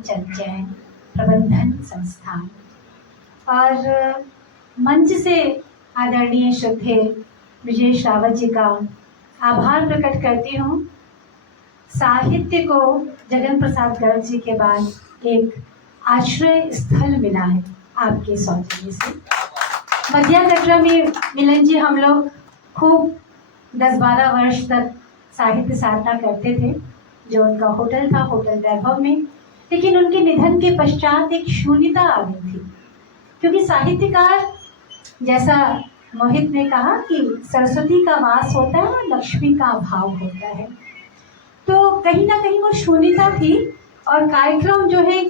रामचंद्र जैन प्रबंधन संस्थान। और मंच से आदरणीय श्रद्धेय ब्रिजेश रावत जी का आभार प्रकट करती हूँ। साहित्य को जगन प्रसाद गर्ग जी के बाद एक आश्रय स्थल मिला है आपके सौजन्य से। मध्या कटरा में मिलन जी हम लोग खूब 10-12 वर्ष तक साहित्य साधना करते थे, जो उनका होटल था, होटल वैभव में। लेकिन उनके निधन के पश्चात एक शून्यता आ गई थी, क्योंकि साहित्यकार, जैसा मोहित ने कहा कि सरस्वती का वास होता है और लक्ष्मी का अभाव होता है, तो कहीं ना कहीं वो शून्यता थी। और कार्यक्रम जो है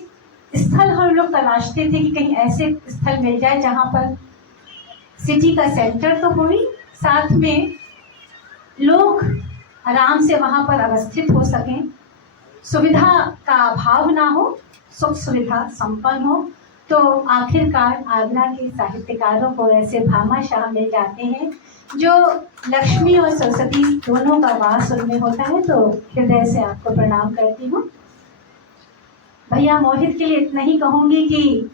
स्थल हम लोग तलाशते थे कि कहीं ऐसे स्थल मिल जाए जहाँ पर सिटी का सेंटर तो हो ही, साथ में लोग आराम से वहाँ पर अवस्थित हो सकें, सुविधा का अभाव ना हो, सुख सुविधा संपन्न हो। तो आखिरकार आगरा के साहित्यकारों को ऐसे भामाशाह मिल जाते हैं जो लक्ष्मी और सरस्वती दोनों का वास उनमें होता है। तो हृदय से आपको प्रणाम करती हूँ। भैया मोहित के लिए इतना ही कहूँगी कि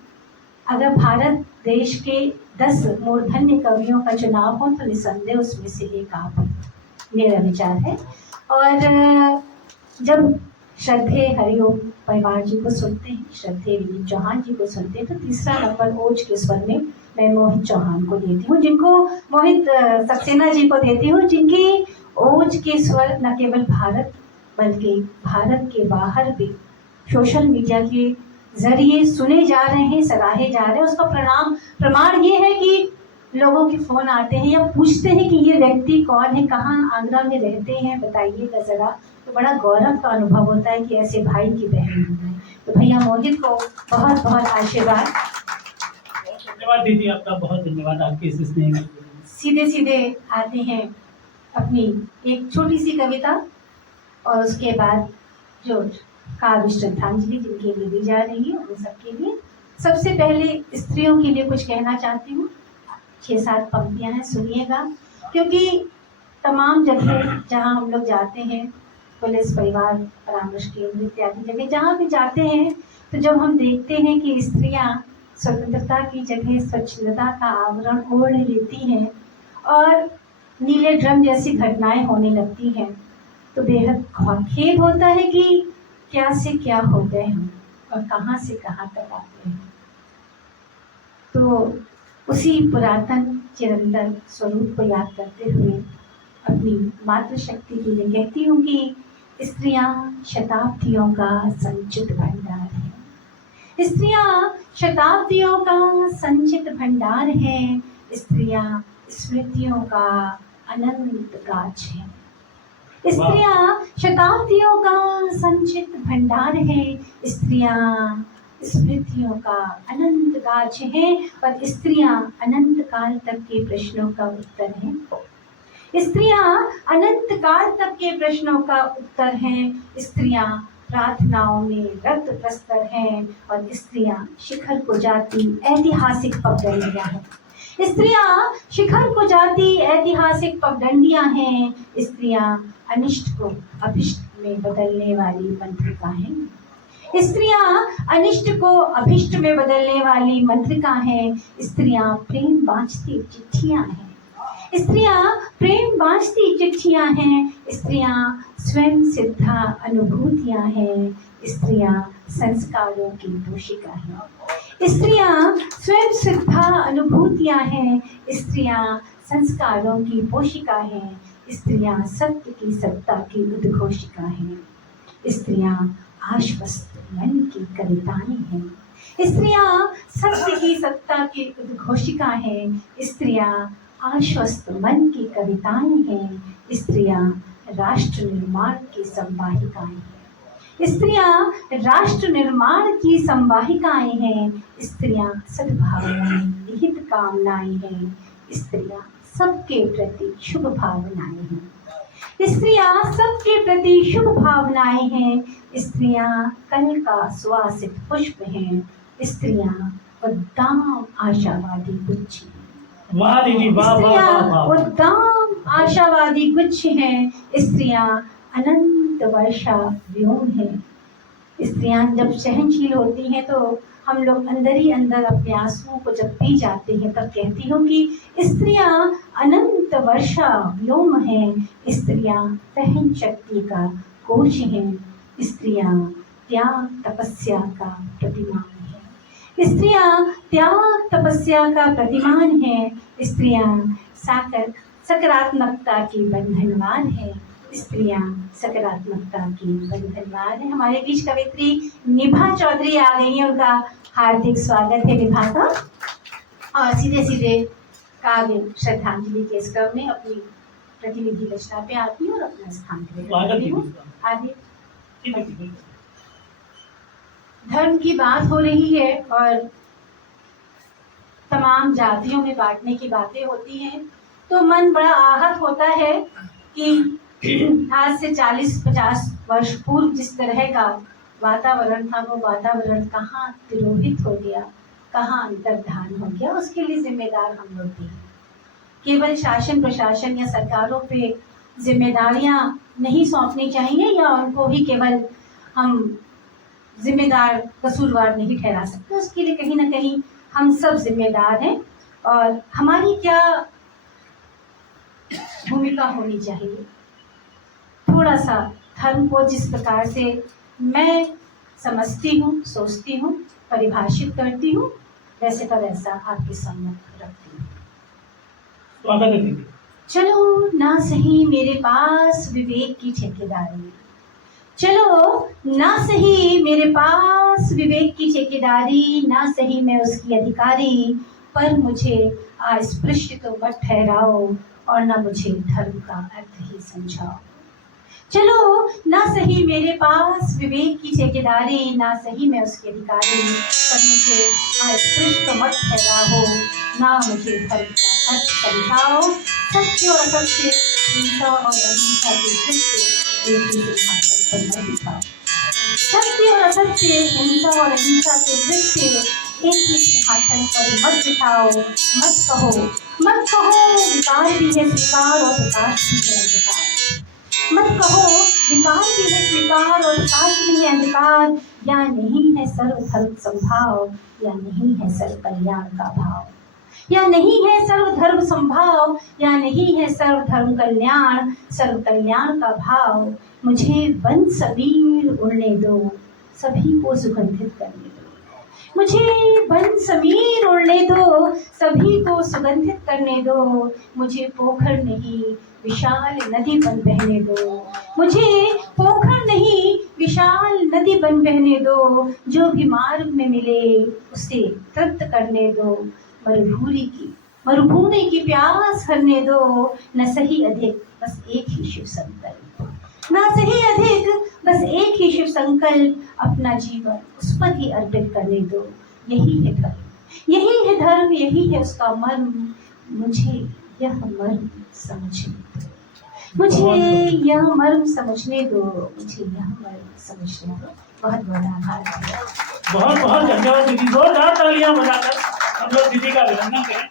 अगर भारत देश के 10 मूर्धन्य कवियों का चुनाव हो तो निसंदेह उसमें से एक आप, मेरा विचार है। और जब श्रद्धेय हरिओम परिवार जी को सुनते हैं, श्रद्धेय विनीत चौहान जी को सुनते हैं, तो तीसरा नंबर ओज के स्वर में मैं मोहित चौहान को देती हूँ, जिनको मोहित सक्सेना जी को देती हूँ, जिनकी ओज के स्वर न केवल भारत बल्कि भारत के बाहर भी सोशल मीडिया के जरिए सुने जा रहे हैं, सराहे जा रहे हैं। उसका प्रमाण ये है कि लोगों के फोन आते हैं या पूछते हैं कि ये व्यक्ति कौन है, कहाँ आगरा में रहते हैं, बताइएगा जरा। तो बड़ा गौरव का अनुभव होता है कि ऐसे भाई की बहन होता है। तो भैया मोहित को बहुत बहुत आशीर्वाद। धन्यवाद दीदी, आपका बहुत धन्यवाद आपके इस स्नेह। सीधे सीधे आते हैं अपनी एक छोटी सी कविता और उसके बाद जो काव्य श्रद्धांजलि जिनके लिए दी जा रही है उन सबके लिए। सबसे पहले स्त्रियों के लिए कुछ कहना चाहती हूँ। 6-7 पंक्तियां हैं, सुनिएगा, क्योंकि तमाम जगह जहाँ हम लोग जाते हैं, पुलिस, परिवार परामर्श केंद्र इत्यादि जगह जहाँ भी जाते हैं, तो जब हम देखते हैं कि स्त्रियाँ स्वतंत्रता की जगह स्वच्छंदता का आवरण ओढ़ लेती हैं और नीले ड्रम जैसी घटनाएं होने लगती हैं, तो बेहद खेद होता है कि क्या से क्या हो गए हम और कहाँ से कहाँ तक आते हैं। तो उसी पुरातन चिरंतन स्वरूप को याद करते हुए अपनी मातृशक्ति के लिए कहती हूँ कि स्त्रियाँ शताब्दियों का संचित भंडार है। स्त्रियाँ शताब्दियों का संचित भंडार है। स्त्रियाँ स्मृतियों का अनंत गाछ है। स्त्रियाँ शताब्दियों का संचित भंडार है। स्त्रियाँ स्मृतियों का अनंत गाछ है और स्त्रियाँ अनंत काल तक के प्रश्नों का उत्तर हैं। स्त्रियाँ अनंत काल तक के प्रश्नों का उत्तर हैं। स्त्रियाँ प्रार्थनाओं में रक्त प्रस्तर हैं और स्त्रियाँ शिखर को जाती ऐतिहासिक पगडंडियाँ हैं। स्त्रियाँ शिखर को जाती ऐतिहासिक पगडंडियाँ हैं। स्त्रियाँ अनिष्ट को अभिष्ट में बदलने वाली मंत्रिका हैं। स्त्रियाँ अनिष्ट को अभिष्ट में बदलने वाली मंत्रिका हैं। स्त्रियाँ प्रेम बाँचती चिट्ठियाँ हैं। स्त्रियाँ प्रेम बाँचती चिट्ठियाँ हैं। स्त्रियाँ स्वयं सिद्धा अनुभूतियाँ हैं। स्त्रियाँ संस्कारों की पोशिका हैं। स्त्रियाँ स्वयं सिद्धा अनुभूतियाँ हैं। स्त्रियाँ संस्कारों की पोशिका हैं। स्त्रियाँ सत्य की सत्ता की उद्घोषिका हैं। स्त्रियाँ आश्वस्त मन की कविताएं हैं। स्त्रियाँ सत्य की सत्ता की उद्घोषिका हैं। स्त्रियाँ आश्वस्त मन की कविताएं हैं। स्त्रियाँ राष्ट्र निर्माण की संवाहिकाएं हैं। स्त्रियाँ राष्ट्र निर्माण की संवाहिकाएं हैं। स्त्रियाँ सद्भावनाएं निहित कामनाएं हैं। स्त्रियाँ सबके प्रति शुभ भावनाएं हैं। स्त्रियाँ सबके प्रति शुभ भावनाएं हैं। स्त्रियाँ कल का सुवासित पुष्प हैं। स्त्रियाँ उद्दाम आशावादी गुच्छ हैं। वाह दीदी, वाह वाह वाह वाह। उद्दाम आशावादी गुच्छ हैं। स्त्रियाँ अनंत वर्षा व्योम हैं। स्त्रियां जब सहनशील होती हैं तो हम लोग अंदर ही अंदर अपने आंसुओं को जब पी जाते हैं तब कहती हूँ कि स्त्रियां अनंत वर्षा व्योम हैं, स्त्रियां सहन शक्ति का कोश हैं, स्त्रियां त्याग तपस्या का प्रतिमान है, स्त्रियां त्याग तपस्या का प्रतिमान है, स्त्रियां सकारात्मकता की बंधनवान है, स्त्रियां सकारात्मकता की बंधनवान है। हमारे बीच कवित्री निभा चौधरी आ गई हैं, उनका हार्दिक स्वागत है निभा का। और सीधे सीधे काव्य श्रद्धांजलि के इस क्रम में अपनी प्रतिनिधि रचना पे आती हूँ और अपना स्थान ग्रहण करती हूँ। आगे धर्म की बात हो रही है और तमाम जातियों में बांटने की बातें होती हैं तो मन बड़ा आहत होता है कि आज से 40-50 वर्ष पूर्व जिस तरह का वातावरण था वो वातावरण कहाँ तिरोहित हो गया, कहाँ अंतर्धान हो गया। उसके लिए जिम्मेदार हम लोग भी। केवल शासन प्रशासन या सरकारों पे जिम्मेदारियां नहीं सौंपनी चाहिए या उनको ही केवल हम जिम्मेदार कसूरवार नहीं ठहरा सकते। उसके लिए कहीं ना कहीं हम सब जिम्मेदार हैं और हमारी क्या भूमिका होनी चाहिए। थोड़ा सा धर्म को जिस प्रकार से मैं समझती हूँ, सोचती हूँ, परिभाषित करती हूँ, वैसे का वैसा आपके सम्मुख रखती हूँ। चलो ना सही मेरे पास विवेक की ठेकेदारी, चलो ना सही मेरे पास विवेक की ठेकेदारी, ना सही मैं उसकी अधिकारी, पर मुझे अस्पृश्य तो मत ठहराओ और ना मुझे धर्म का अर्थ ही समझाओ। चलो ना सही मेरे पास विवेक की ठेकेदारी, ना सही मैं उसकी अधिकारी, पर मुझे अस्पृश्य तो मत ठहराओ, ना मुझे धर्म का अर्थ समझाओ। सत्य और असत्य, हिंसा और अहिंसा के दृष्टि एक ही सिंहासन पर मत बिठाओ। सत्य और असत्य, हिंसा और अहिंसा के दृष्टि एक ही सिंहासन पर मत बिठाओ। मत कहो विकार भी है स्वीकार और प्रकाश भी है अंधकार। मत कहो विकार भी है स्वीकार और प्रकाश भी है अंधकार। या नहीं है सर्वधर्म संभाव, या नहीं है सर्व कल्याण का भाव, या नहीं है सर्वधर्म संभाव, या नहीं है सर्वधर्म कल्याण, सर्व कल्याण का भाव। मुझे वन समीर उड़ने दो, सभी को सुगंधित करने दो। मुझे वन समीर उड़ने दो, सभी को सुगंधित करने दो। मुझे पोखर नहीं विशाल नदी बन बहने दो। मुझे पोखर नहीं विशाल नदी बन बहने दो। जो भी मार्ग में मिले उसे तृप्त करने दो। मरुभूमि की प्यास हरने दो। न सही अधिक बस एक ही शिव संकल्प, न सही अधिक बस एक ही शिव संकल्प। अपना जीवन उस पर ही अर्पित करने दो। यही है धर्म, यही है धर्म, यही है उसका मर्म। मुझे यह मर्म समझने दो, मुझे यह मर्म समझने दो, मुझे यह मर्म समझने दो। बहुत बहुत आभार। बहुत बहुत धन्यवाद दीदी। जोरदार तालियां बजाकर हम लोग दीदी का अभिनंदन करें।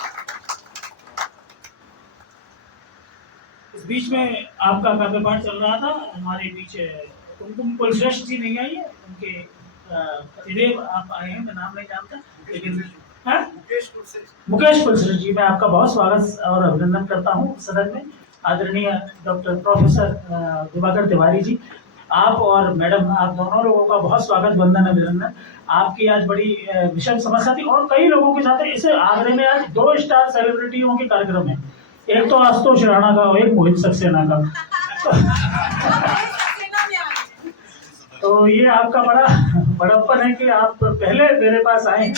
इस बीच में आपका काव्य पाठ चल रहा था। हमारे बीच कुमकुम कुलश्रेष्ठ जी नहीं आई है, उनके पतिदेव आप आए हैं, मैं नाम नहीं जानता, लेकिन मुकेश कुलश्रेष्ठ जी, मैं आपका बहुत स्वागत और अभिनंदन करता हूँ सदन में। आदरणीय डॉक्टर प्रोफेसर दिवाकर तिवारी जी, आप और मैडम, आप दोनों लोगों का बहुत स्वागत, वंदन, अभिनंदन। आपकी आज बड़ी विषम समस्या थी और कई लोगों के साथ इसे आगरे में आज 2 स्टार सेलिब्रिटियों के कार्यक्रम है। एक तो आशुतोष राणा का और एक मोहित सक्सेना का। तो ये आपका बड़ा बड़प्पन है कि आप पहले मेरे पास आए हैं।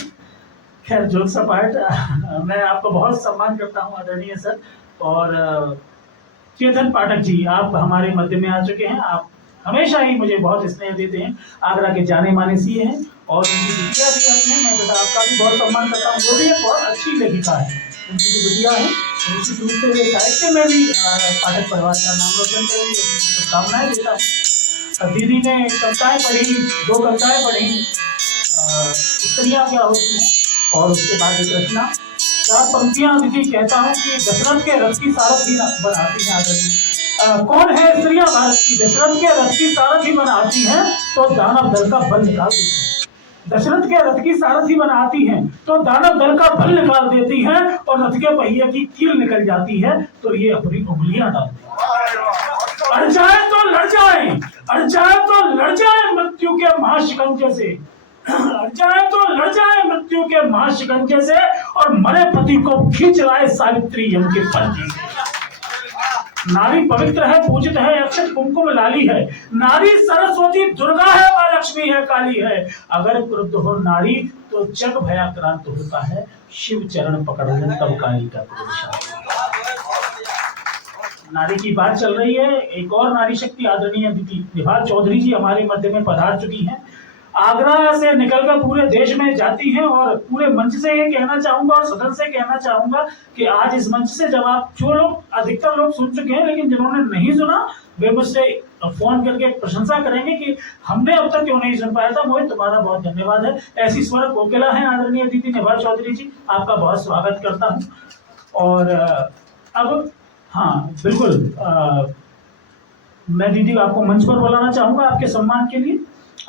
खैर जोक सा पार्ट, मैं आपको बहुत सम्मान करता हूँ आदरणीय सर। और चेतन पाठक जी, आप हमारे मध्य में आ चुके हैं। आप हमेशा ही मुझे बहुत स्नेह देते हैं, आगरा के जाने माने सीए हैं और उनकी बिटिया भी आई है। मैं बेटा आपका भी बहुत सम्मान करता हूँ, वो भी एक बहुत अच्छी लेखिका है, उनकी जो बिटिया है निश्चित रूप से साहित्य में भी पाठक परिवार का नाम रोशन करेंगे, शुभकामनाएं देता हूँ। दीदी ने कविताएं पढ़ी, 2 कविताएं पढ़ी, स्त्रियाँ क्या होती हैं, और उसके बाद एक रचना 4 पंक्तियां दीदी कहता हूँ कि दशरथ के रथ की सारथी बनाती हैं आदरणीय। कौन है स्त्रियां भारत की? दशरथ के रथ की सारथी बनाती हैं तो दानव दल का बल निकाल देती हैं। दशरथ के रथ की सारथी बनाती हैं तो दानव दल का बल निकाल देती हैं, और रथ के पहिए की कील निकल जाती है तो ये अपनी उंगलियां डालती हैं। अड़ जाए तो लड़ जाए, अड़ जाए तो लड़ जाए मृत्यु के महाशिकंजे से, अड़ जाए तो लड़ जाए मृत्यु के महाशिकंजे से, और मरे पति को खींच लाए सावित्री यम के पंजे से। नारी पवित्र है, पूजित है, अक्षत कुमकुम लाली है। नारी सरस्वती दुर्गा है, मां लक्ष्मी है, काली है। अगर क्रुद्ध हो नारी तो जग भयाक्रांत होता है। शिव चरण पकड़ ले तब काली का क्रोध शांत। नारी की बात चल रही है। एक और नारी शक्ति आदरणीय दीदी निभा चौधरी जी हमारे मध्य में पधार चुकी हैं। आगरा से निकलकर पूरे देश में जाती हैं, और पूरे मंच से ये कहना चाहूंगा और सदन से कहना चाहूंगा कि आज इस मंच से जब आप, जो लोग अधिकतर लोग सुन चुके हैं लेकिन जिन्होंने नहीं सुना वे मुझसे फोन करके प्रशंसा करेंगे कि हमने अब तक क्यों नहीं सुन पाया था। मोहित, तुम्हारा बहुत धन्यवाद है। ऐसी स्वर कोकिला है आदरणीय दीदी निभा चौधरी जी, आपका बहुत स्वागत करता हूँ। और अब हाँ बिल्कुल, मैं दीदी आपको मंच पर बुलाना चाहूंगा आपके सम्मान के लिए।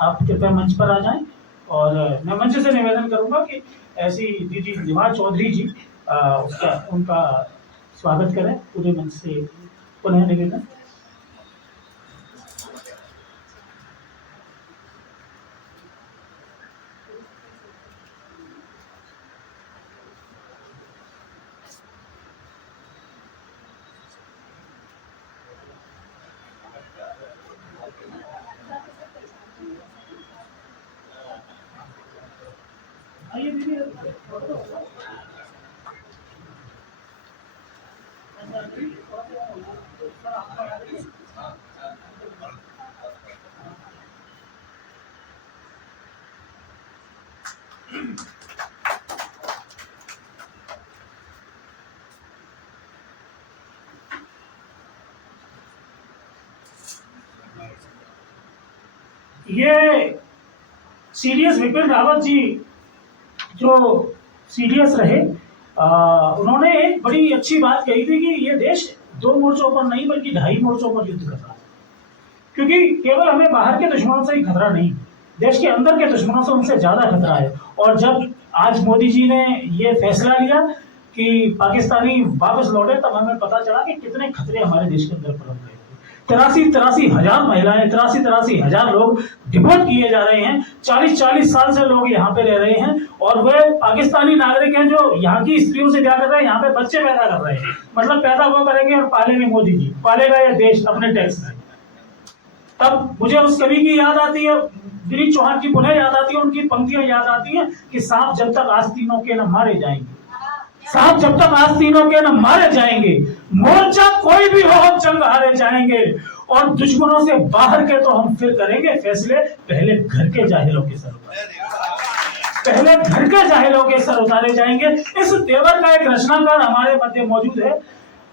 आप कृपया मंच पर आ जाएं, और मैं मंच से निवेदन करूंगा कि ऐसी दीदी निभा चौधरी जी उनका स्वागत करें पूरे मंच से। पुनः निवेदन। आइए दीदी। ये सीडीएस विपिन रावत जी जो सीडीएस रहे, उन्होंने एक बड़ी अच्छी बात कही थी कि ये देश 2 मोर्चों पर नहीं बल्कि 2.5 मोर्चों पर युद्ध कर रहा है। क्योंकि केवल हमें बाहर के दुश्मनों से ही खतरा नहीं, देश के अंदर के दुश्मनों से उनसे ज्यादा खतरा है। और जब आज मोदी जी ने ये फैसला लिया कि पाकिस्तानी वापस लौटे, तब हमें पता चला कि कितने खतरे हमारे देश के अंदर पनप गए। 83 हजार महिलाएं, 83 हजार लोग डिपोर्ट किए जा रहे हैं। 40 साल से लोग यहाँ पे रह रहे हैं, और वे पाकिस्तानी नागरिक हैं जो यहाँ की स्त्रियों से क्या कर रहे हैं, यहाँ पे बच्चे पैदा कर रहे हैं। मतलब पैदा वो करेंगे और पालेंगे मोदी जी, पालेगा ये देश अपने टैक्स में। तब मुझे उस कवि की याद आती है, गिरीश चौहान की पुनः याद आती है, उनकी पंक्तियां याद आती हैं कि सांप जब तक आस्तीनों के न मारे जाएंगे, सांप जब तक आस्तीनों के न मारे जाएंगे, मोर्चा कोई भी हो हम जंग हारे जाएंगे, और दुश्मनों से बाहर के तो हम फिर करेंगे फैसले, पहले घर के जाहिलों के सर पहले घर के जाहिलों के सर उतारे जाएंगे। इस तेवर का एक रचनाकार हमारे मध्य मौजूद है।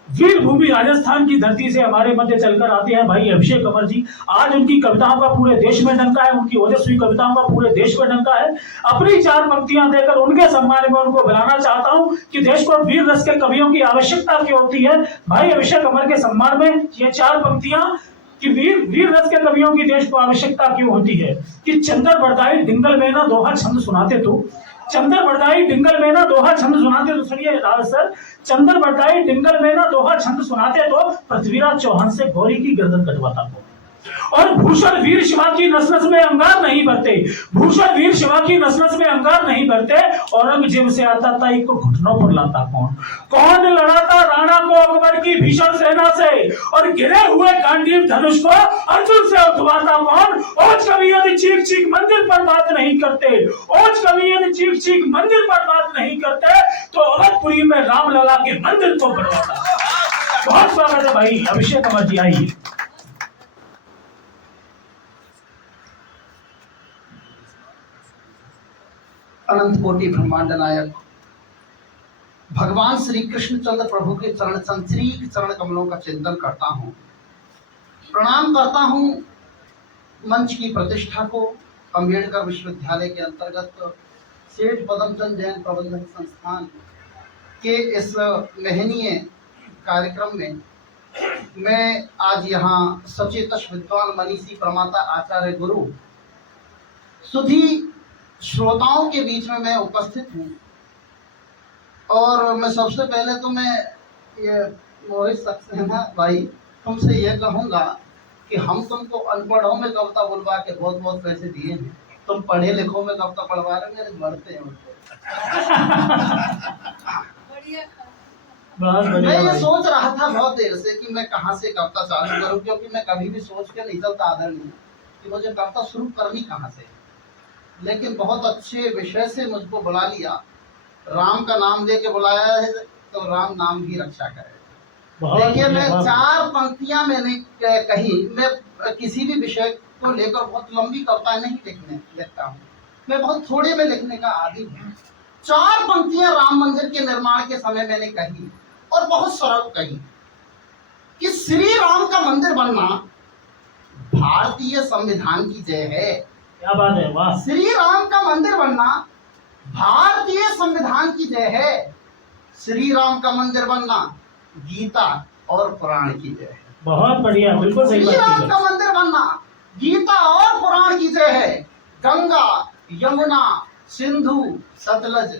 वीर भूमि राजस्थान की धरती से हमारे मध्य चलकर आते हैं भाई अभिषेक अमर जी। आज उनकी कविताओं का पूरे देश में डंका है, उनकी ओजस्वी कविताओं का पूरे देश में डंका है। अपनी 4 पंक्तियां देकर उनके सम्मान में उनको बुलाना चाहता हूं कि देश को वीर रस के कवियों की आवश्यकता क्यों होती है। भाई अभिषेक अमर के सम्मान में ये 4 पंक्तियां कि वीर रस के कवियों की देश को आवश्यकता क्यों होती है। कि चंदर बरदाई डिंगल में ना दोहा छंद सुनाते तो, चंदर बरदाई डिंगल में ना दोहा छंद सुनाते तो, सुनिए रावत सर, चंदर बरदाई डिंगल में ना दोहा छंद सुनाते तो, पृथ्वीराज चौहान से गौरी की गर्दन कटवाता तो। और भूषण वीर शिवा की नस नस में अंगार नहीं भरते, भूषण वीर शिवा की नस नस में अंगार नहीं भरते। औरंगजेब से आता ताई को घुटनों पर लाता कौन, कौन लड़ाता राणा को अकबर की भीषण सेना से, और गिरे हुए गांडीव धनुष को अर्जुन से उठवाता कौन। ओज कवि यदि चीख चीख मंदिर पर बात नहीं करते, ओज कवि यदि चीख चीख मंदिर पर बात नहीं करते, तो अवधपुरी में रामलला के मंदिर को बनवाता। बहुत स्वागत है भाई अभिषेक अमर जी, आइए। अनंत कोटि ब्रह्मांड नायक भगवान श्री कृष्णचंद्र प्रभु के चरण संश्रीक चरण कमलों का चिंतन करता हूँ, प्रणाम करता हूँ मंच की प्रतिष्ठा को। अम्बेडकर विश्वविद्यालय के अंतर्गत सेठ पदमचंद जैन प्रबंधक संस्थान के इस महनीय कार्यक्रम में मैं आज यहाँ सचेतस विद्वान मनीषी प्रमाता आचार्य गुरु सुधी श्रोताओं के बीच में मैं उपस्थित हूँ। और मैं सबसे पहले तो मैं ये मोहित सक्सेना भाई तुमसे ये कहूँगा कि हम तुमको अनपढ़ों में कविता बुलवा के बहुत बहुत पैसे दिए हैं, तुम पढ़े लिखों में कविता पढ़वा रहे मेरे बढ़ते हैं उनको। मैं ये सोच रहा था बहुत देर से कि मैं कहाँ से कविता चालू करूं, क्योंकि मैं कभी भी सोच के नहीं चलता आदरणीय कि मुझे कविता शुरू करनी कहाँ से। लेकिन बहुत अच्छे विषय से मुझको बुला लिया, राम का नाम लेके बुलाया है तो राम नाम भी रक्षा करे। देखिए मैं 4 पंक्तियां मैंने कही, मैं किसी भी विषय को लेकर बहुत लंबी कविताएं नहीं लिखता हूँ, मैं बहुत थोड़े में लिखने का आदी हूँ। 4 पंक्तियां राम मंदिर के निर्माण के समय मैंने कही और बहुत सरल कही कि श्री राम का मंदिर बनना भारतीय संविधान की जय है। क्या बात है, वाह। श्री राम का मंदिर बनना भारतीय संविधान की जय है। श्री राम का मंदिर बनना गीता और पुराण की जय है। बहुत बढ़िया, बिल्कुल सही बात श्री राम है। का मंदिर बनना गीता और पुराण की जय है। गंगा यमुना सिंधु सतलज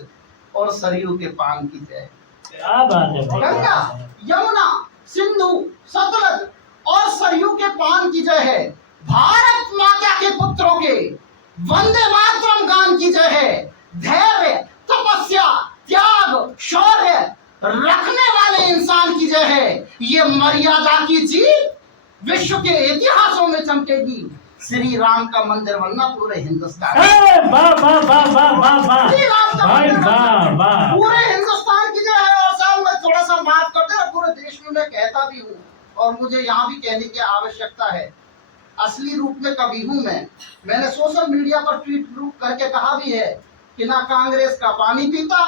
और सरयू के पान की जय। क्या बात है, गंगा यमुना सिंधु सतलज और सरयू के पान की जय है। भारत माता के पुत्रों के वंदे मातरम गान की जय है। धैर्य तपस्या त्याग शौर्य रखने वाले इंसान की जय है। ये मर्यादा की जीत विश्व के इतिहासों में चमकेगी। श्री राम का मंदिर बनना पूरे हिंदुस्तान पूरे हिंदुस्तान की जय है। और साहब मैं थोड़ा सा माफ कर दे, पूरे देश में मैं कहता भी हूँ और मुझे यहाँ भी कहने की आवश्यकता है। असली रूप में कभी हूँ मैंने सोशल मीडिया पर ट्वीट करके कहा भी है कि ना कांग्रेस का पानी पीता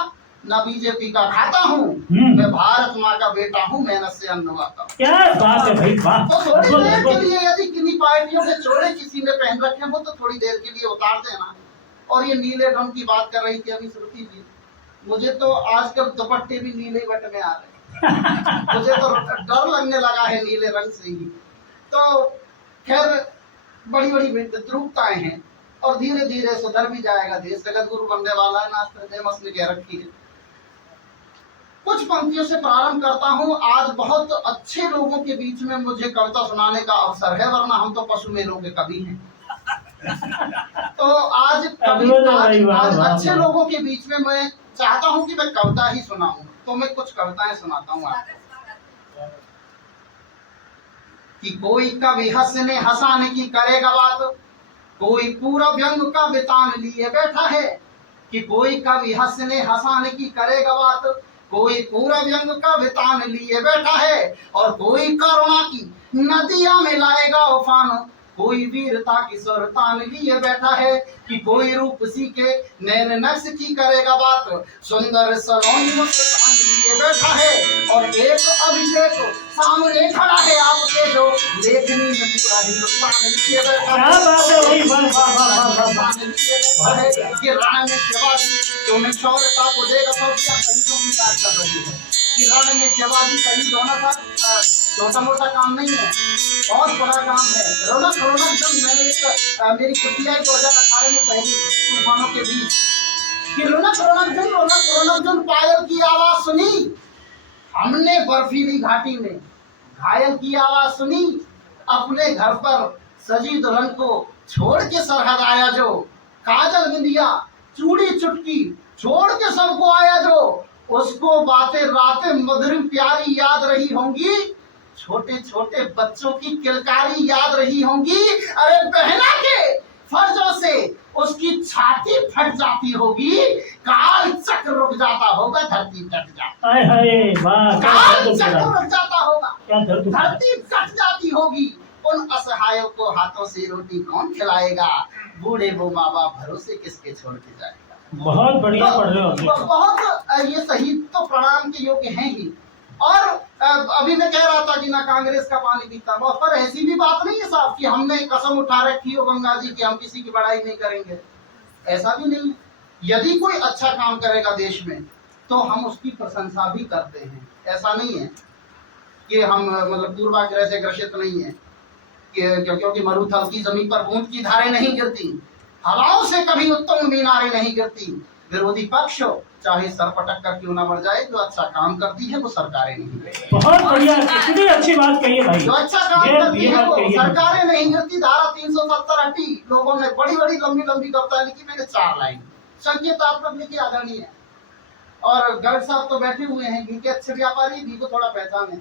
ना बीजेपी का खाता हूँ, मैं भारत माँ का बेटा हूँ, मेहनत से अन्न उगाता हूँ। क्या बात है भाई, वाह। तो थोड़ी देर के लिए यदि किन्हीं पार्टियों के चोरे किसी ने पहन रखे हो तो थोड़ी देर के लिए उतार देना। और ये नीले रंग की बात कर रही थी अभी श्रुति जी, मुझे तो आजकल दुपट्टे भी नीले बट में आ रहे मुझे तो डर लगने लगा है नीले रंग से ही। तो खैर बड़ी बड़ी विद्रूपताएं हैं और धीरे धीरे सुधर भी जाएगा देश। जगत गुरु बनने वाला है, नास्त्रदेमस ने कह रखी है। कुछ पंक्तियों से प्रारंभ करता हूँ। आज बहुत अच्छे लोगों के बीच में मुझे कविता सुनाने का अवसर है, वरना हम तो पशु मेलों के कवि हैं। तो आज अच्छे लोगों के बीच में मैं चाहता हूँ कि मैं कविता ही सुनाऊं, तो मैं कुछ कविताएं सुनाता हूँ आपको। कि कोई कवि हंसने हंसाने की करेगा बात, कोई पूरा व्यंग का वितान लिए बैठा है। कि कोई कवि हंसने हंसाने की करेगा बात, कोई पूरा व्यंग का वितान लिए बैठा है। और कोई करुणा की नदियां में लाएगा उफान, कोई वीरता की सुरतान लिए बैठा है। कि कोई रूपसी के नैन नक्श की करेगा बात, सुंदर सलोनी मुस्कान लिए बैठा है। और एक अभिषेक सामने खड़ा है आपके, जो लेखनी में पूरा हिंदुस्तान लिए बैठा है। कि रण में शिवाजी तुम्हें शौर्यता को देगा तो क्या शहीदों की बात कर रही है। कि रण में शिवाजी शहीद होना था छोटा मोटा काम नहीं है, बहुत बड़ा काम है। रौनक रौनक जंग मैंने मेरी कृतियां 2018 में पहली तूफानों के बीच। कि रौनक रौनक जंग पायल की आवाज सुनी, हमने बर्फीली घाटी में घायल की आवाज सुनी। अपने घर पर सजी दुल्हन को छोड़ के सरहद आया जो, काजल बिंदिया चूड़ी चुटकी छोड़ के सबको आया जो। उसको बातें रातें मधुर प्यारी याद रही होंगी, छोटे छोटे बच्चों की किलकारी याद रही होंगी। अरे बहना के फर्जों से उसकी छाती फट जाती होगी, काल चक्र रुक जाता होगा, धरती कट जाती, काल चक्र रुक जाता होगा, धरती कट जाती होगी। उन असहायों को हाथों से रोटी कौन खिलाएगा, बूढ़े वो माँ बाप भरोसे किसके छोड़ के जाएगा। बहुत बढ़िया पढ़ रहे हो। बहुत ये शहीद तो प्रणाम के योग्य हैं ही। और अभी मैं कह रहा था कि ना कांग्रेस का पानी पीता, पर ऐसी भी बात नहीं है साहब कि हमने कसम उठा रखी हो गंगा जी की हम किसी की बड़ाई नहीं करेंगे, ऐसा भी नहीं। यदि कोई अच्छा काम करेगा देश में तो हम उसकी प्रशंसा भी करते हैं, ऐसा नहीं है। कि हम मतलब पूर्वाग्रह से ग्रसित नहीं है, क्योंकि मरुथल की जमीन पर बूंद की धारें नहीं गिरती, हवाओं से कभी उत्तम मीनारें नहीं गिरती। विरोधी पक्ष चाहे सर पटक कर क्यों ना मर जाए, जो अच्छा काम करती है वो सरकारें नहीं गिरती। बहुत बढ़िया, कितनी अच्छी बात कही है भाई। जो अच्छा काम करती ये है बात वो कही है। सरकारें नहीं गिरती। धारा 370 हटी, लोगों ने बड़ी बड़ी लंबी लंबी कविता लिखी, मैंने 4 लाइन संकेतात्मक लिखी, आदरणीय है। और गर्ग साहब तो बैठे हुए हैं, घी के अच्छे व्यापारी, घी को थोड़ा पहचाने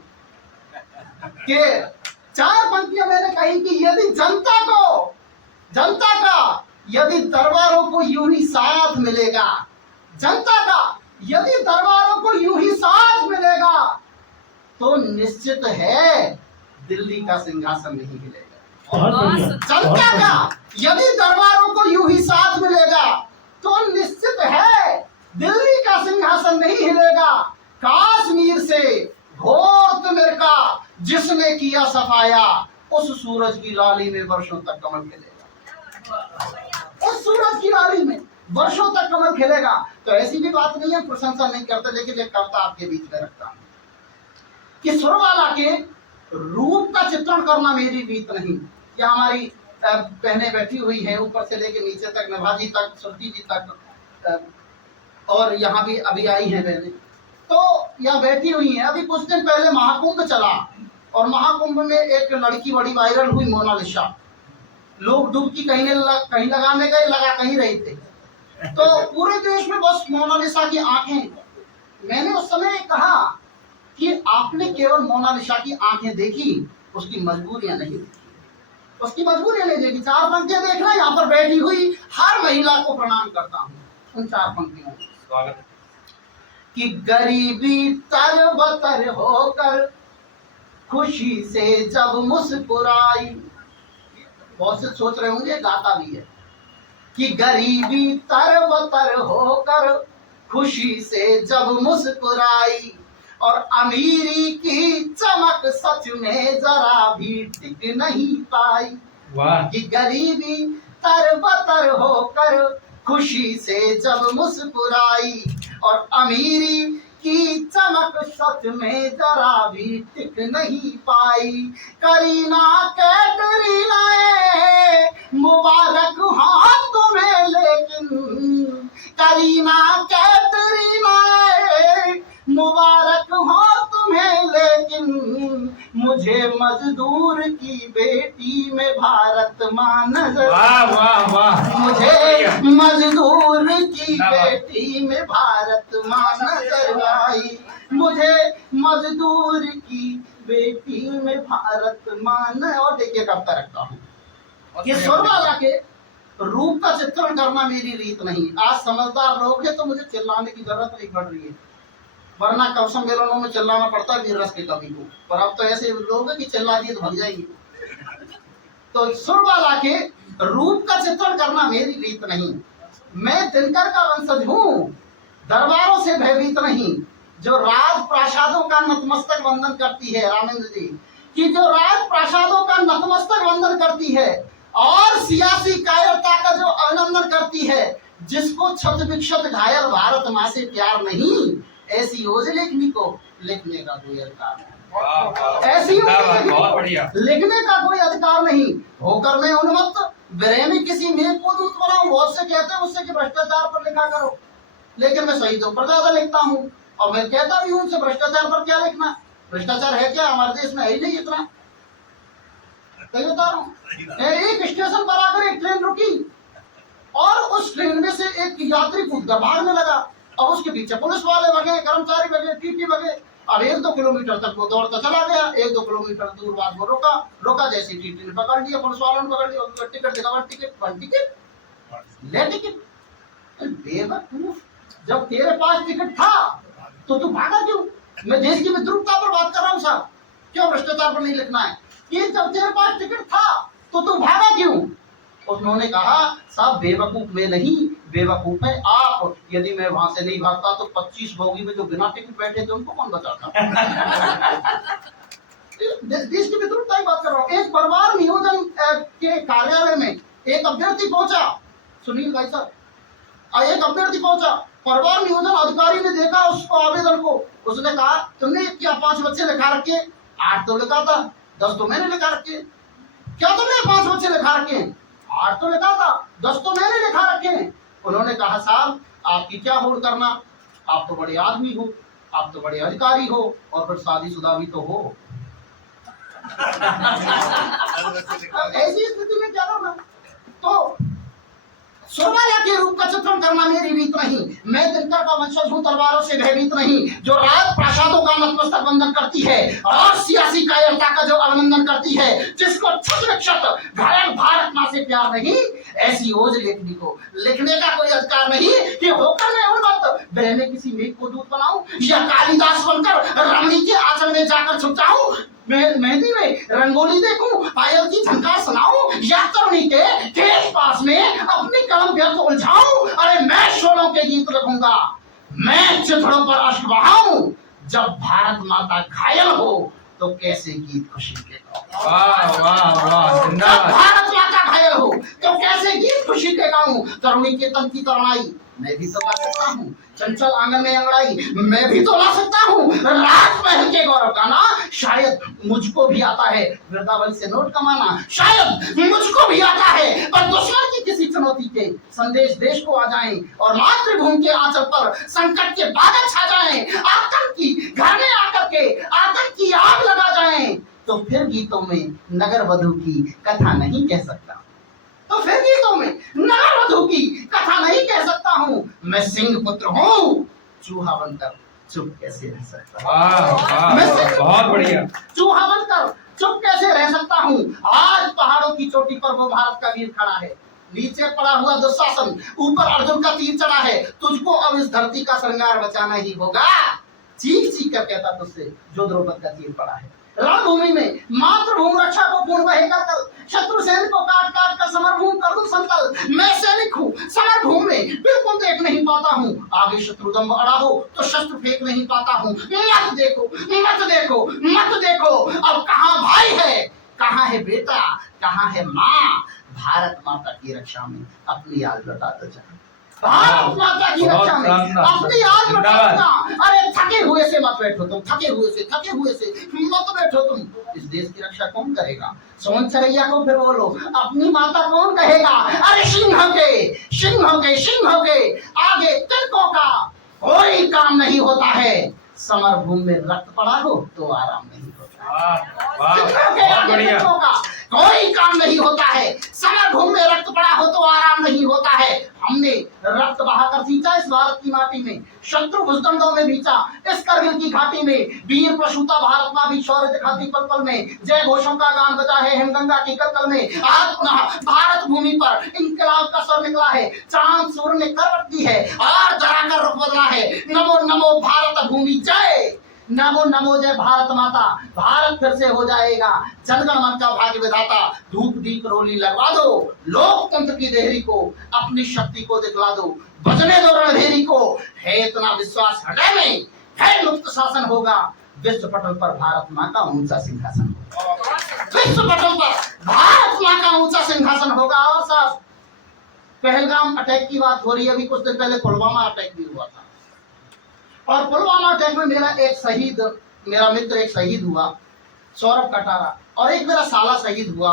के 4 पंक्तियां मैंने कही कि यदि जनता का यदि दरबारों को यूं ही साथ मिलेगा, जनता का यदि दरबारों को यूं ही साथ मिलेगा, तो निश्चित है दिल्ली का सिंहासन नहीं हिलेगा। बहुत बढ़िया। जनता का यदि दरबारों को यूं ही साथ मिलेगा, तो निश्चित है दिल्ली का सिंहासन नहीं हिलेगा। कश्मीर से घोर तिमिर का जिसने किया सफाया, उस सूरज की लाली में वर्षों तक कमल खिलेगा। उस सूरज की लाली में वर्षों तक कमल खिलेगा। तो ऐसी भी बात नहीं है, प्रशंसा नहीं करते, लेकिन एक कविता आपके बीच में रखता हूं कि सुरवाला के रूप का चित्रण करना मेरी रीत नहीं। या हमारी बहनें बैठी हुई हैं, ऊपर से लेकर नीचे तक, नभाजी तक, सुरती जी तक, और यहाँ भी अभी आई हैं बहनें, तो यहाँ बैठी हुई हैं। अभी कुछ दिन पहले महाकुंभ चला, और महाकुंभ में एक लड़की बड़ी वायरल हुई, मोनालिसा। लोग डुबकी कहीं लगाने गए, लगा कहीं रहे थे, तो पूरे देश में बस मोनालिसा की आंखें। मैंने उस समय कहा कि आपने केवल मोनालिसा की आंखें देखी, उसकी मजबूरियां नहीं देखी, उसकी मजबूरियां नहीं देखी। 4 पंक्तियां देखना, यहाँ पर बैठी हुई हर महिला को प्रणाम करता हूँ उन 4 पंक्तियों में। स्वागत कि गरीबी तरबतर होकर खुशी से जब मुस्कुराई, बहुत से सोच रहे होंगे गाता भी है कि गरीबी तरबतर होकर खुशी से जब मुस्कुराई, और अमीरी की चमक सच में जरा भी टिक नहीं पाई। वाह। कि गरीबी तरबतर होकर खुशी से जब मुस्कुराई, और अमीरी की चमक सच में जरा भी टिक नहीं पाई। करीना कैटरीनाए मुबारक हाथ तुम्हें, लेकिन करीना कैटरीनाए मुबारक हो तुम्हें, लेकिन मुझे मजदूर की बेटी में भारत माँ नजर। वाह वाह वाह। मुझे मजदूर की बेटी में भारत माँ नजर आई, मुझे मजदूर की बेटी में भारत माँ। और देखिए कविता रखता हूँ, ये सुरवाला के रूप का चित्रण करना मेरी रीत नहीं। आज समझदार लोग हैं तो मुझे चिल्लाने की जरूरत नहीं पड़ रही है, वरना कवि सम्मेलनों में चिल्लाना पड़ता है वीर रस के कवि को, पर अब तो ऐसे लोग हैं कि चिल्ला दिए तो भाग जाएंगे। तो सुरबाला के रूप का चित्रण करना मेरी रीत नहीं। मैं दिनकर का वंशज हूँ, दरबारों से भयभीत नहीं। जो राज प्रासादों का नतमस्तक वंदन करती है, रामेंद्र जी, कि जो राज प्रासादों का नतमस्तक वंदन करती है और सियासी कायरता का जो अभिनंदन करती है, जिसको छत विक्षत घायल भारत माँ से प्यार नहीं, ऐसी ओज लेखनी को लिखने का कोई अधिकार नहीं। ऐसी लिखने का कोई अधिकार नहीं। होकर मैं उन्मत्त बेरहमी किसी मेघ को दूत बनाऊं। बहुत से कहते हैं मुझसे कि भ्रष्टाचार पर लिखा करो, लेकिन मैं शहीदों पर ज्यादा लिखता हूँ, और मैं कहता भी हूँ उनसे भ्रष्टाचार पर क्या लिखना। भ्रष्टाचार है क्या? हमारे देश में है ही नहीं इतना। सही बता रहा हूँ। एक स्टेशन पर आकर एक ट्रेन रुकी और उस ट्रेन में से एक यात्री कूदकर भागने लगा, और उसके पीछे पुलिस वाले भगे, कर्मचारी भगे, टीटी भगे। अब 1-2 किलोमीटर तक वो दौड़ता चला गया। 1-2 किलोमीटर दूर बाद वो रोका जैसी टीटी ने पकड़ लिया, पुलिस वालों ने पकड़ लिया। टिकट दिखा, टिकट ले, टिकट। बेवकूफ, जब तेरे पास टिकट था तो तू भागा क्यों? मैं देश की विद्रुपता पर बात कर रहा हूँ साहब, क्यों भ्रष्टाचार पर नहीं लिखना है। कि जब तेरे पास टिकट था तो तू भागा क्यों? उन्होंने कहा साहब बेवकूफ मैं नहीं, बेवकूफ है आप। यदि मैं वहां से नहीं भागता तो 25 बोगी में जो बिना टिकट बैठे थे उनको कौन बचाता? देश की विद्रुपता की बात कर रहा हूँ। एक परिवार नियोजन के कार्यालय में एक अभ्यर्थी पहुंचा, सुनील भाई साहब, एक अभ्यर्थी पहुंचा। परिवार नियोजन अधिकारी ने देखा उसको, आवेदन को। उसने कहा तुमने क्या 5 बच्चे लिखा रखे? 8 तो लिखा था, 10 तो मैंने लिखा रखे। क्या तुमने 5 बच्चे लिखा रखे हैं? 8 तो लिखा था, 10 तो मैंने लिखा रखे हैं। उन्होंने कहा साहब आपकी क्या होड़ करना, आप तो बड़े आदमी हो, आप तो बड़े अधिकारी हो और फिर शादीशुदा भी तो हो। ऐसी स्थिति में क्या करना? तो शोभाया के रूप का चित्रण करना मेरी रीत नहीं। मैं दिनकर का वंशज हूँ, तलवारों से भयभीत नहीं, जो राज प्रासादों का नतमस्तक वंदन करती है और सियासी कायरता का जो अभिनंदन करती है, जिसको छत घायल भारत माँ से प्यार नहीं, ऐसी ओज लेखनी को लिखने का कोई अधिकार नहीं कि होकर मैं उन्मत्त ब्रह में किसी मेघ को दूत बनाऊं या कालिदास बनकर रमणी के आंचल में जाकर छुप जाऊं, मेहंदी में रंगोली देखूं, पायल की झनकार सुनाऊं या तरुणी के खेत पास में अपनी कलम व्यर्थ उलझाऊं। अरे मैं शोलों के गीत लिखूंगा, मैं चित्रों पर अश्क बहाऊं। जब भारत माता घायल हो तो कैसे गीत खुशी के गाऊं। वाह वाह वाह, जब भारत माता घायल हो तो कैसे गीत खुशी के गाऊं। तरुणी के तन की तरुणाई मैं भी तो ला सकता हूँ, चंचल आंगन में अंगड़ाई मैं भी तो ला सकता हूँ, राजमहल के गौरव गाना शायद मुझको भी आता है, वृंदावन से नोट कमाना शायद मुझको भी आता है, पर दुश्मन की किसी चुनौती के संदेश देश को आ जाएं और मातृभूमि के आंचल पर संकट के बादल छा जाएं, आतंक की घर में आकर के आतंक की आग लगा जाएं, तो फिर गीतों में नगर वधू की कथा नहीं कह सकता, तो फिर गीतों में नगर वधू की कथा नहीं कह सकता हूँ। मैं सिंह पुत्र हूँ, चूहा बनकर चुप कैसे रह सकता हूँ। वाह वाह, बहुत बढ़िया। चूहा बनकर चुप कैसे रह सकता हूँ। आज पहाड़ों की चोटी पर वो भारत का वीर खड़ा है, नीचे पड़ा हुआ दुशासन, ऊपर अर्जुन का तीर चढ़ा है, तुझको अब इस धरती का श्रृंगार बचाना ही होगा। चीख चीख कर कहता तुझसे जो द्रौपद का तीर पड़ा है। रणभूमि में मातृभूमि रक्षा को पूर्ण बहेकर कर, शत्रु सैनिक को काट काट कर समरभूमि कर दूं संकल्प। मैं सैनिक हूँ, समरभूमि में बिल्कुल देख नहीं पाता हूँ, आगे शत्रु दम्भ अड़ा हो तो शस्त्र फेंक नहीं पाता हूँ। मत देखो मत देखो मत देखो, अब कहाँ भाई है, कहाँ है बेटा, कहाँ है माँ। भारत माता की रक्षा में अपनी आग लौटा दो जा, भारत माता की रक्षा में अपनी आग लौटा दो। अरे थके हुए से मत बैठो तुम, थके हुए से मत बैठो तुम। इस देश की रक्षा कौन करेगा? सोन चरैया को फिर बोलो, अपनी माता कौन कहेगा? अरे सिंह हो के आगे तिनकों का कोई काम नहीं होता है, समरभूमि में रक्त पड़ा हो तो आराम नहीं होता। कोई काम नहीं होता है, समरभूमि में रक्त पड़ा हो तो आराम नहीं होता है। हमने रक्त बहाकर सींचा इस भारत की माटी में, शत्रु भुजदंडों में भींचा इस करगिल की घाटी में, वीर प्रसूता भारत माँ भी शौर्य दिखाती पल पल में, जय घोषों का गान बजा है हिमगंगा की कलकल में। आज पुनः भारत भूमि पर इंकलाब का स्वर निकला है, चांद सूर्य ने करवट दी है और जरा कर रुख बदला है। नमो नमो भारत भूमि जय, नमो नमो जय भारत माता। भारत फिर से हो जाएगा जनगण मन का भाग्य विधाता। धूप दीप रोली लगवा दो, लोकतंत्र की देहरी को अपनी शक्ति को दिखला दो, बजने दो रणभेरी को। है इतना विश्वास हृदय में, है मुक्त शासन होगा, विश्व पटल पर भारत माँ का ऊंचा सिंहासन होगा, विश्व पटल पर भारत माँ का ऊंचा सिंहासन होगा। और साहब पहलगाम अटैक की बात हो रही है, अभी कुछ दिन पहले पुलवामा अटैक भी हुआ था, और पुलवामा अटैक में मेरा मित्र एक शहीद हुआ, सौरभ कटारा, और एक मेरा साला शहीद हुआ,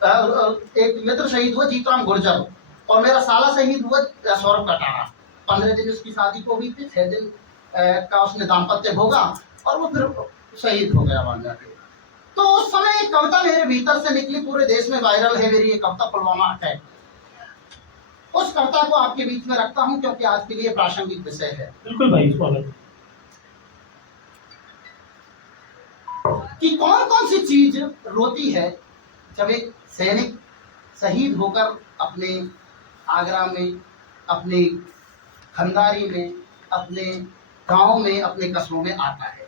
एक मित्र शहीद हुआ जीतराम गुर्जर, और मेरा साला शहीद हुआ सौरभ कटारा। 15 दिन उसकी शादी को हुई थी, 6 दिन का उसने दाम्पत्य भोगा और वो फिर शहीद हो गया वहां जाके। तो उस समय एक कविता मेरे भीतर से निकली, पूरे देश में वायरल है मेरी ये कविता पुलवामा अटैक। उस कविता को आपके बीच में रखता हूं क्योंकि आज के लिए प्रासंगिक विषय है। बिल्कुल भाई, स्वागत। कि कौन कौन सी चीज रोती है जब एक सैनिक शहीद होकर अपने आगरा में, अपने खंदारी में, अपने गांव में, अपने कस्बों में आता है।